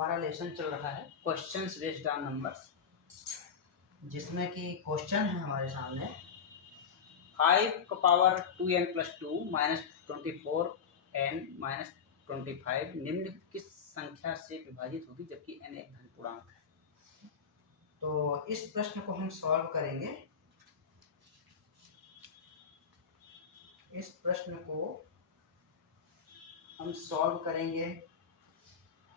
हमारा लेसन चल रहा है क्वेश्चंस बेस्ड ऑन नंबर्स, जिसमें कि क्वेश्चन है हमारे सामने 5 का power 2n plus 2 minus 24n minus 25 निम्नलिखित किस संख्या से विभाजित होगी जबकि n एक धन पूर्णांक है। तो इस प्रश्न को हम सॉल्व करेंगे। इस प्रश्न को हम सॉल्व करेंगे,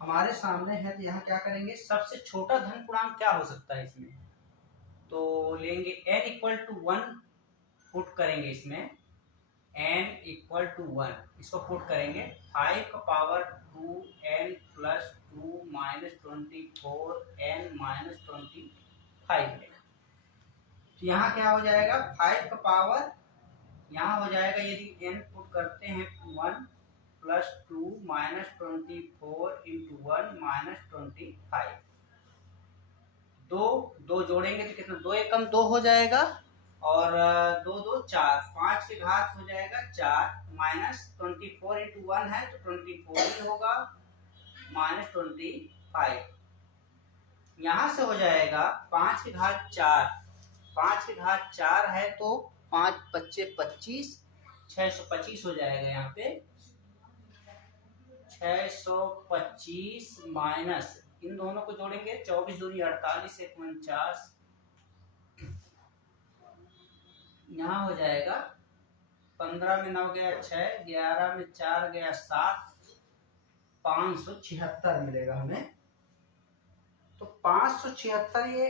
हमारे सामने है। तो यहाँ क्या करेंगे, सबसे छोटा धन पूर्णांक क्या हो सकता है इसमें, तो लेंगे n इक्वल टू 1 पुट करेंगे इसमें, n इक्वल टू 1 इसको पुट करेंगे 5 का power 2n plus 2 minus 24n minus 25 लेगा। तो यहाँ क्या हो जाएगा, 5 का पावर यहाँ हो जाएगा, यदि n पुट करते हैं 1 प्लस 2 माइनस 24 इंटू 1 माइनस 25, दो जोड़ेंगे तो कितना, 2 एकम 2 हो जाएगा और 2 2 4, 5 के घात हो जाएगा 4 माइनस 24 इंटू 1 है तो 24 ही होगा माइनस 25। यहाँ से हो जाएगा 5 के घात 4, 5 के घात 4 है तो 5 25 25, 625 हो जाएगा। यहाँ पे 625 माइनस इन दोनों को जोड़ेंगे 24 दूनी 48 एक 49, यहाँ हो जाएगा 15 में 9 गया 6, 11 में 4 गया 7, 576 मिलेगा हमें। तो 576 ये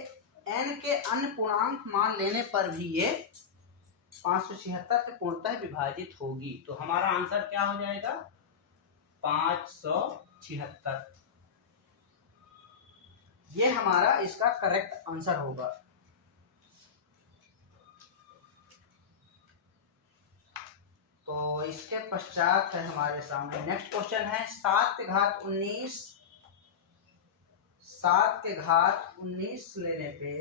n के अन्य पूर्णांक मान लेने पर भी ये 576 से पूर्णतः विभाजित होगी। तो हमारा आंसर क्या हो जाएगा, 576। ये हमारा इसका करेक्ट आंसर होगा। तो इसके पश्चात है हमारे सामने नेक्स्ट क्वेश्चन है 7 के घात 19, 7 के घात 19 लेने पे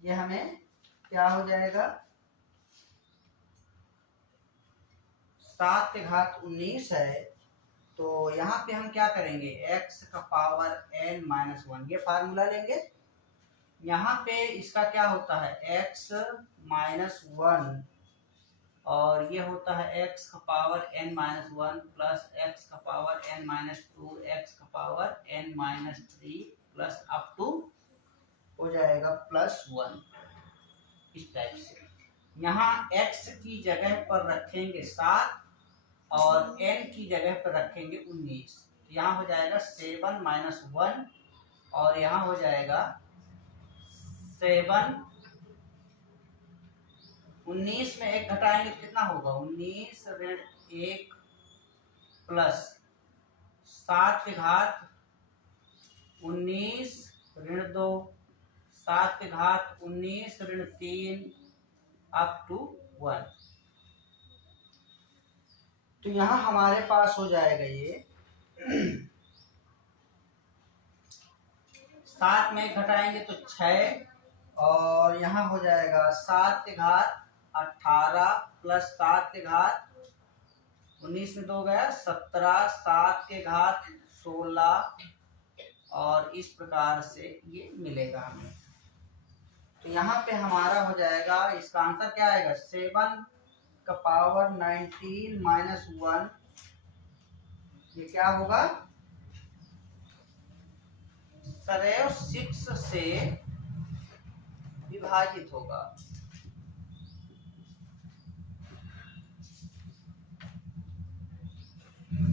ये हमें क्या हो जाएगा, 7 के घात 19 है तो यहाँ पे हम क्या करेंगे, x का पावर n माइनस 1 ये फार्मूला लेंगे। यहाँ पे इसका क्या होता है x माइनस 1 और ये होता है x का power n minus 1 plus x का पावर n माइनस 2, x का power n minus 3 plus up to हो जाएगा प्लस 1, इस टाइप से। यहाँ x की जगह पर रखेंगे 7 और n की जगह पर रखेंगे 19, तो यहाँ हो जाएगा 7 माइनस 1 और यहाँ हो जाएगा 7, 19 में 1 घटाएंगे तो कितना होगा, 19 ऋण 1 प्लस 7 के घात 19 ऋण 2, 7 के घात 19 ऋण 3 अप टू 1। तो यहाँ हमारे पास हो जाएगा ये 7 में घटाएंगे तो 6 और यहाँ हो जाएगा 7 के घात 18 प्लस 7 के घात 19 में 2 गया 17, 7 के घात 16 और इस प्रकार से ये मिलेगा हमें। तो यहाँ पे हमारा हो जाएगा, इसका आंसर क्या आएगा, 7 का पावर 19 माइनस 1, ये क्या होगा, सदैव 6 से विभाजित होगा।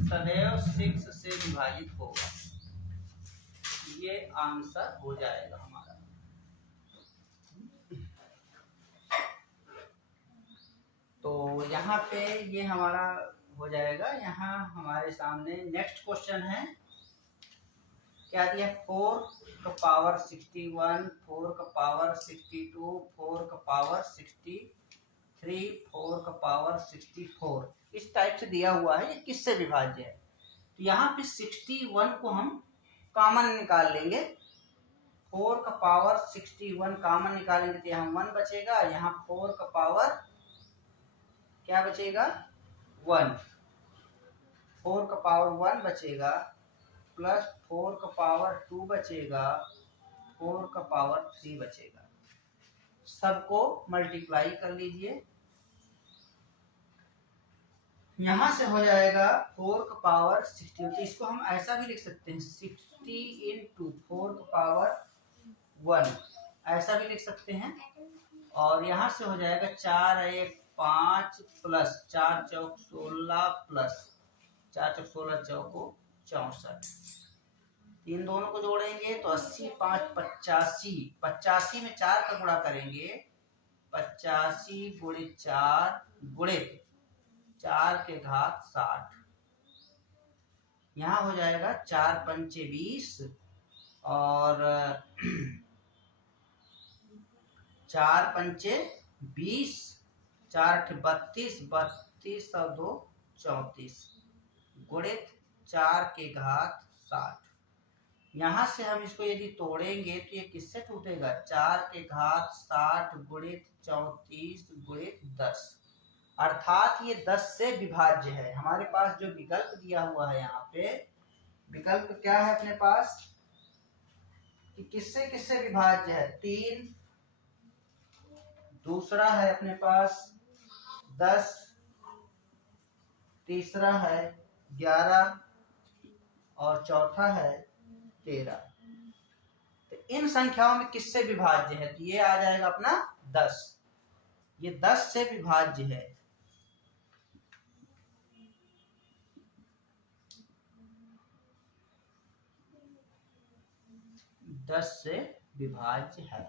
सदैव 6 से विभाजित होगा, ये आंसर हो जाएगा हमारा। तो यहाँ पे ये हमारा हो जाएगा। यहाँ हमारे सामने नेक्स्ट क्वेश्चन है, क्या दिया, 4 का पावर 61, 4 का पावर 62, 4 का पावर 63, 4 का पावर 64, इस टाइप से दिया हुआ है। ये किससे विभाज्य है, तो यहाँ पे 61 को हम कॉमन निकाल लेंगे। 4 का पावर 61 कॉमन निकालेंगे तो यहाँ 1 बचेगा, यहाँ 4 का पावर क्या बचेगा, 1, 4 का पावर 1 बचेगा प्लस 4 का पावर 2 बचेगा, 4 का पावर 3 बचेगा। सबको मल्टीप्लाई कर लीजिए। यहां से हो जाएगा 4 का पावर 60, तो इसको हम ऐसा भी लिख सकते हैं 60 इंटू 4 का पावर 1, ऐसा भी लिख सकते हैं। और यहाँ से हो जाएगा 4 1 5 प्लस 4 चौक 16 प्लस 4 चौक 16 चौको 64। इन दोनों को जोड़ेंगे तो 80 5 85, 85 में 4 का गुणा करेंगे, 85 गुणे 4 गुणे 4 के घात 60। यहाँ हो जाएगा 4 पंचे 20 और 4 पंचे 20, 4 32, 32 और 2 34 गुणित 4 के घात 60। यहाँ से हम इसको यदि तोड़ेंगे तो ये किससे टूटेगा, 4 के घात 60 गुणित 34 गुणित 10, अर्थात ये 10 से विभाज्य है। हमारे पास जो विकल्प दिया हुआ है यहाँ पे, विकल्प क्या है अपने पास कि किससे किससे विभाज्य है, 3, दूसरा है अपने पास 10, तीसरा है 11 और चौथा है 13। तो इन संख्याओं में किससे विभाज्य है, तो ये आ जाएगा अपना 10, ये 10 से विभाज्य है। दस से विभाज्य है,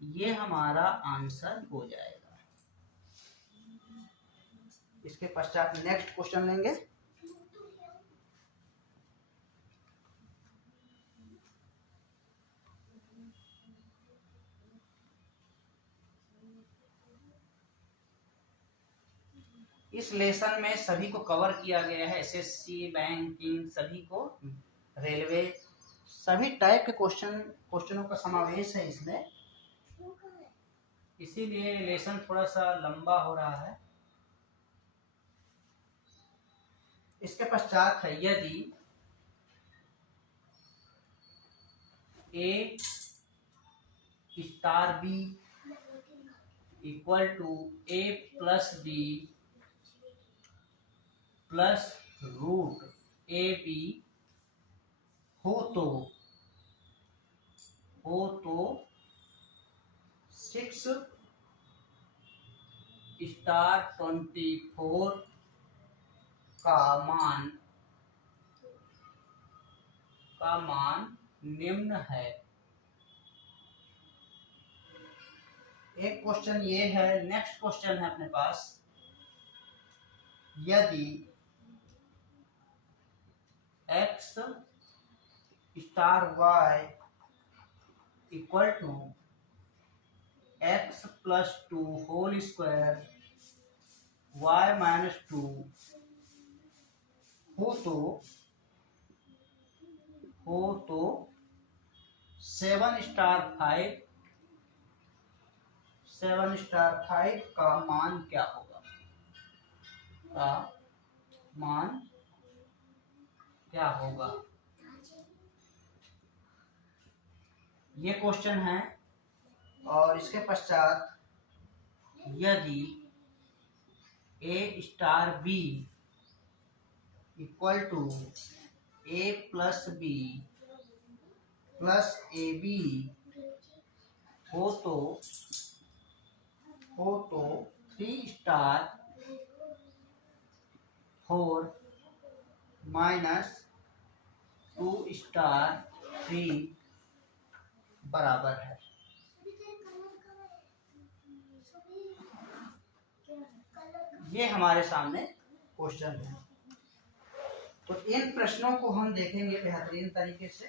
ये हमारा आंसर हो जाएगा। इसके पश्चात नेक्स्ट क्वेश्चन लेंगे। इस लेसन में सभी को कवर किया गया है, एसएससी, बैंकिंग, सभी को, रेलवे, सभी टाइप के क्वेश्चनों का समावेश है इसमें, इसीलिए लेसन थोड़ा सा लंबा हो रहा है। इसके पश्चात है यदि A star B equal to A plus B plus root A B हो तो 6 स्टार 24 का मान निम्न है। एक क्वेश्चन ये है। नेक्स्ट क्वेश्चन है अपने पास, यदि x star y equal to x plus 2 whole square y minus 2 हो तो 7 स्टार 5 का मान क्या होगा, ये क्वेश्चन है। और इसके पश्चात यदि A star B equal to A plus B plus A B हो तो 3 स्टार 4 माइनस 2 स्टार 3 बराबर है। ये हमारे सामने क्वेश्चन है। तो इन प्रश्नों को हम देखेंगे बेहतरीन तरीके से।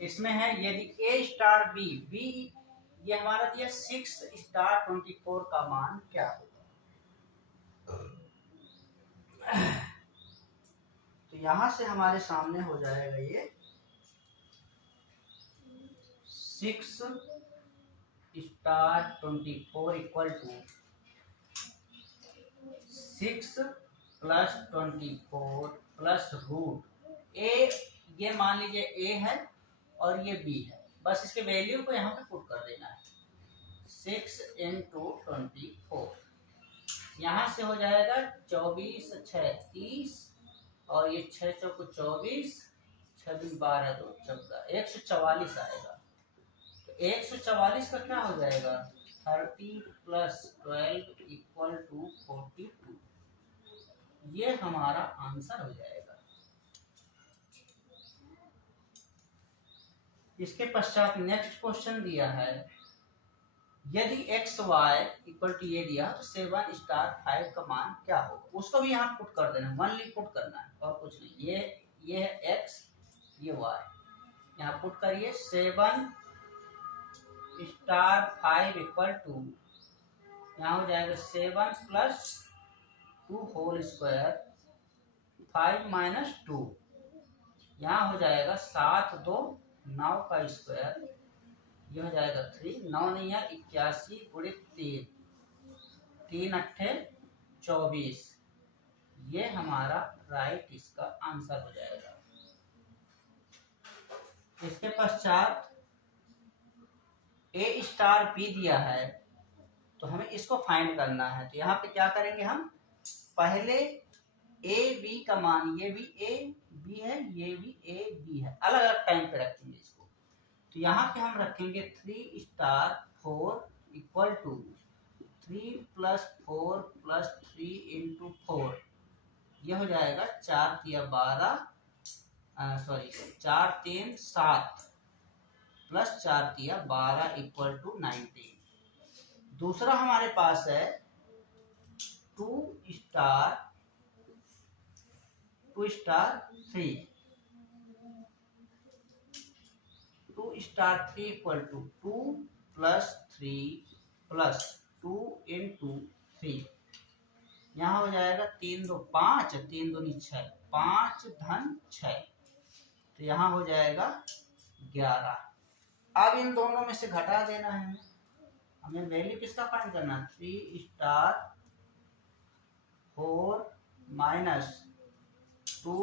इसमें है यदि ए स्टार बी ये हमारा दिया 6 स्टार 24 का मान क्या होगा। तो यहां से हमारे सामने हो जाएगा ये 6 star 24 equal to 6 plus 24 plus root A, ये मान लीजिए ए है और ये बी है, बस इसके वैल्यू को यहाँ पे पुट कर देना है। 6 इंटू 24, यहाँ से हो जाएगा 24 6 30 और ये 6 चौको 24, 26 12 2 14, 144 आएगा। तो 144 का क्या हो जाएगा, 30 प्लस 12 इक्वल टू 42, ये हमारा आंसर हो जाएगा। इसके पश्चात नेक्स्ट क्वेश्चन दिया है, यदि एक्स वाई इक्वल टू ये दिया तो 7 स्टार 5 का मान क्या होगा, उसको भी यहाँ पुट कर देना, वनली पुट करना है और कुछ नहीं। ये है एक्स, ये वाई, यहाँ पुट करिए। 7 स्टार 5 इक्वल टू, यहाँ हो जाएगा 7 प्लस 2 होल स्क्वायर 5 माइनस 2, यहाँ हो जाएगा 7 2 9 का स्क्वायर, ये हो जाएगा 3, 9 नहीं है 81 गुणित 3, 3 अट्ठे 24, ये हमारा राइट इसका आंसर हो जाएगा। इसके पश्चात ए स्टार बी दिया है तो हमें इसको फाइंड करना है। तो यहाँ पे क्या करेंगे हम, पहले ए बी का मान, ये भी ए बी है, ये भी ए बी है, अलग अलग टाइम पे रखेंगे इसको। तो यहाँ पे हम रखेंगे 3 star 4 equal to 3 plus 4 plus 3 into 4, यह हो जाएगा 4 तिया 12, सॉरी 4 3 7 प्लस 4 तिया 12 इक्वल टू 19। दूसरा हमारे पास है 2 star 3, 2 star 3 equal to 2 plus 3 plus 2 into 3, यहाँ हो जाएगा 3 2 5, 3 2 6, 5 धन 6, तो यहाँ हो जाएगा 11। अब इन दोनों में से घटा देना है हमें, वैल्यू किसका फाइंड करना है, 3 star 4 minus 2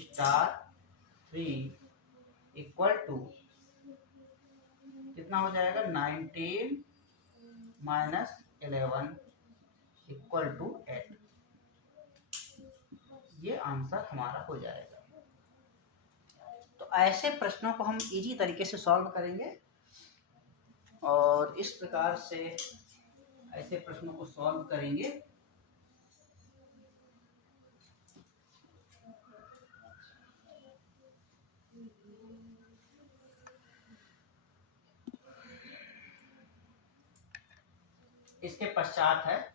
star 3 equal to कितना हो जाएगा, 19 माइनस 11 इक्वल टू 8, ये आंसर हमारा हो जाएगा। तो ऐसे प्रश्नों को हम इजी तरीके से सॉल्व करेंगे और इस प्रकार से ऐसे प्रश्नों को सॉल्व करेंगे। इसके पश्चात है